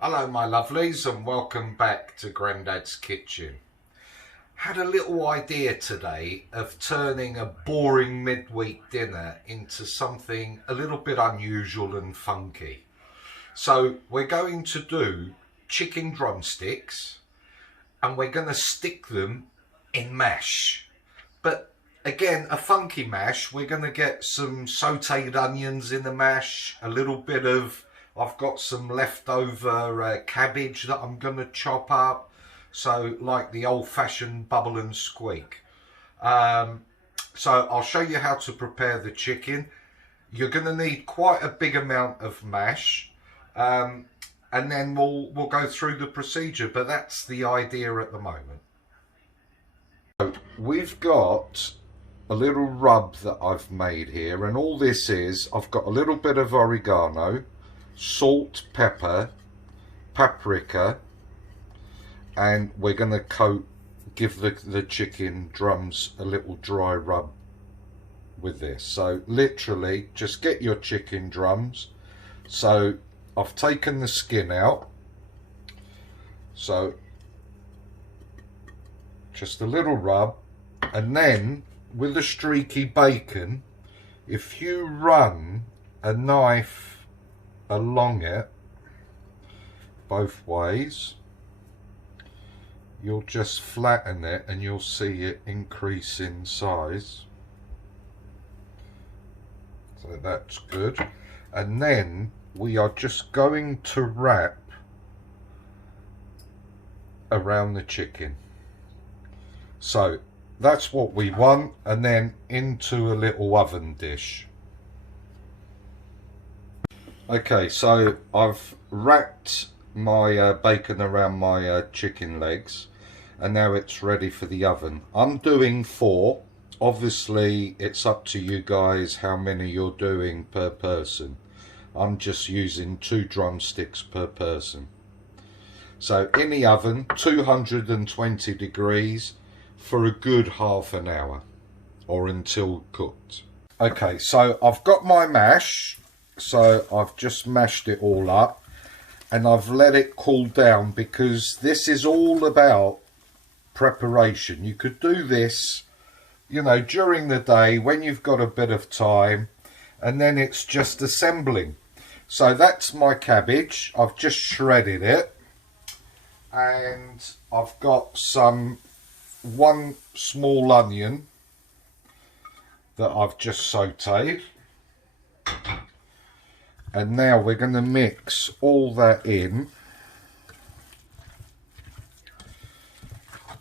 Hello my lovelies and welcome back to Grandad's Kitchen. Had a little idea today of turning a boring midweek dinner into something a little bit unusual and funky. So we're going to do chicken drumsticks and we're going to stick them in mash. But again, a funky mash. We're going to get some sautéed onions in the mash, a little bit of, I've got some leftover cabbage that I'm going to chop up. So like the old-fashioned bubble and squeak. So I'll show you how to prepare the chicken. You're going to need quite a big amount of mash. And then we'll go through the procedure. But that's the idea at the moment. So we've got a little rub that I've made here. And all this is, I've got a little bit of oregano, salt, pepper, paprika, and we're going to give the chicken drums a little dry rub with this. So literally just get your chicken drums. So I've taken the skin out, so just a little rub, and then with the streaky bacon, if you run a knife along it both ways, you'll just flatten it and you'll see it increase in size. So that's good. And then we are just going to wrap around the chicken. So that's what we want, and then into a little oven dish. Okay, so I've wrapped my bacon around my chicken legs, and now it's ready for the oven. I'm doing 4. Obviously it's up to you guys how many you're doing per person. I'm just using 2 drumsticks per person. So in the oven, 220 degrees for a good half an hour, or until cooked. Okay, so I've got my mash. So I've just mashed it all up and I've let it cool down, because this is all about preparation. You could do this, you know, during the day when you've got a bit of time, and then it's just assembling. So that's my cabbage. I've just shredded it, and I've got one small onion that I've just sautéed. And now we're going to mix all that in.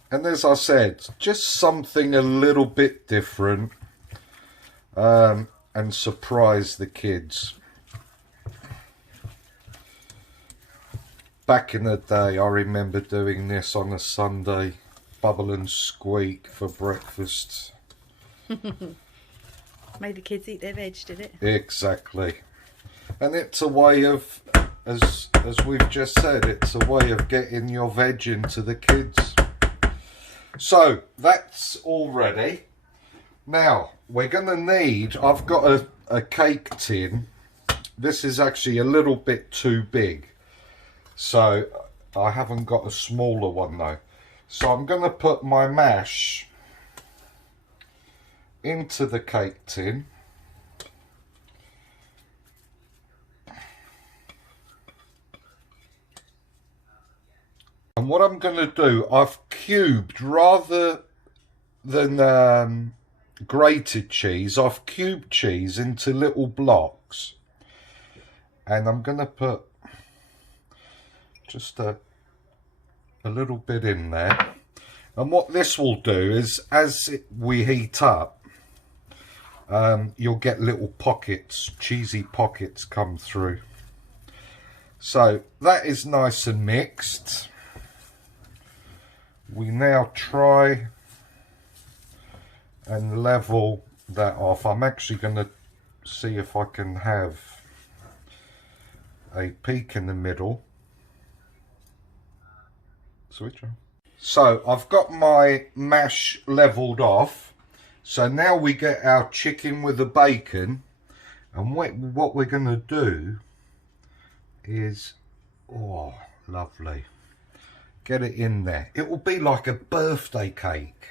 And as I said, just something a little bit different, and surprise the kids. Back in the day, I remember doing this on a Sunday, bubble and squeak for breakfast. Made the kids eat their veg, did it? Exactly. And it's a way of, as we've just said, it's a way of getting your veg into the kids. So that's all ready. Now we're going to need, I've got a cake tin. This is actually a little bit too big, so I haven't got a smaller one though. So I'm going to put my mash into the cake tin. And what I'm going to do, I've cubed, rather than grated cheese, I've cubed cheese into little blocks. And I'm going to put just a little bit in there. And what this will do is, as we heat up, you'll get little pockets, cheesy pockets come through. So that is nice and mixed. We now try and level that off. I'm actually going to see if I can have a peak in the middle. Switch on. So I've got my mash leveled off. So now we get our chicken with the bacon, and what we're going to do is Oh, lovely. Get it in there. It will be like a birthday cake.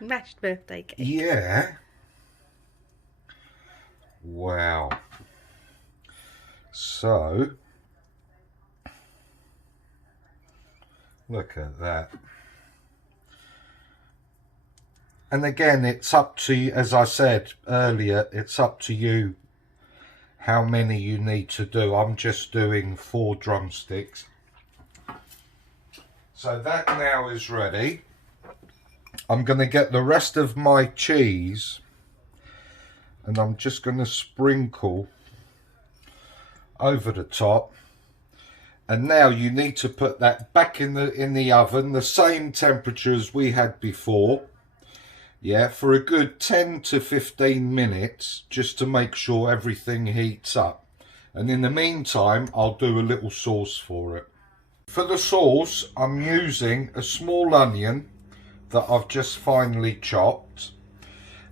Mashed birthday cake. Yeah. Wow. So, look at that. And again, it's up to you, as I said earlier, it's up to you how many you need to do. I'm just doing 4 drumsticks. So that now is ready. I'm going to get the rest of my cheese and I'm just going to sprinkle over the top. And now you need to put that back in the oven, the same temperature as we had before. Yeah, for a good 10 to 15 minutes, just to make sure everything heats up. And in the meantime, I'll do a little sauce for it. For the sauce, I'm using a small onion that I've just finely chopped.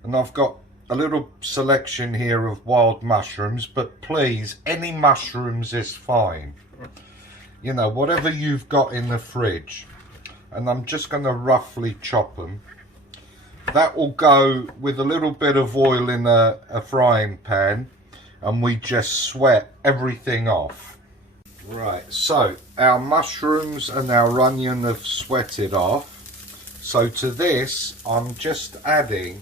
And I've got a little selection here of wild mushrooms, but please, any mushrooms is fine. You know, whatever you've got in the fridge. And I'm just going to roughly chop them. That will go with a little bit of oil in a frying pan, and we just sweat everything off. Right, so our mushrooms and our onion have sweated off. So to this, I'm just adding,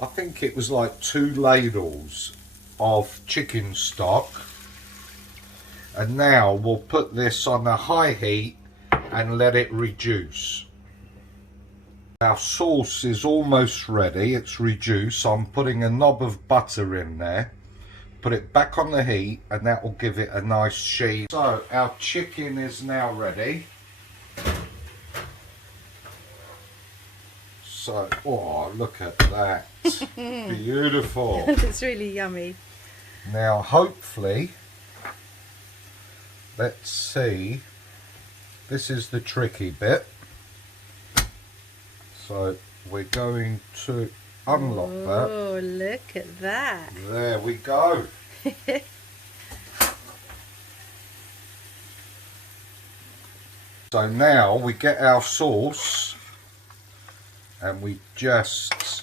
I think it was like 2 ladles of chicken stock. And now we'll put this on a high heat and let it reduce. Our sauce is almost ready, it's reduced, so I'm putting a knob of butter in there. Put it back on the heat and that will give it a nice sheen. So our chicken is now ready. So, oh, look at that. Beautiful. It's really yummy. Now hopefully, let's see, this is the tricky bit. So we're going to unlock that. Oh, look at that. There we go. So now we get our sauce and we just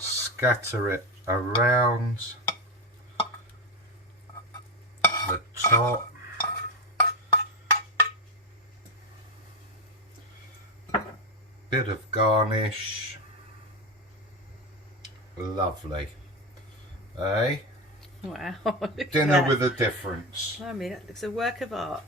scatter it around the top. Bit of garnish. Lovely. Eh? Wow. Look at Dinner that. with a difference. I mean, that looks a work of art.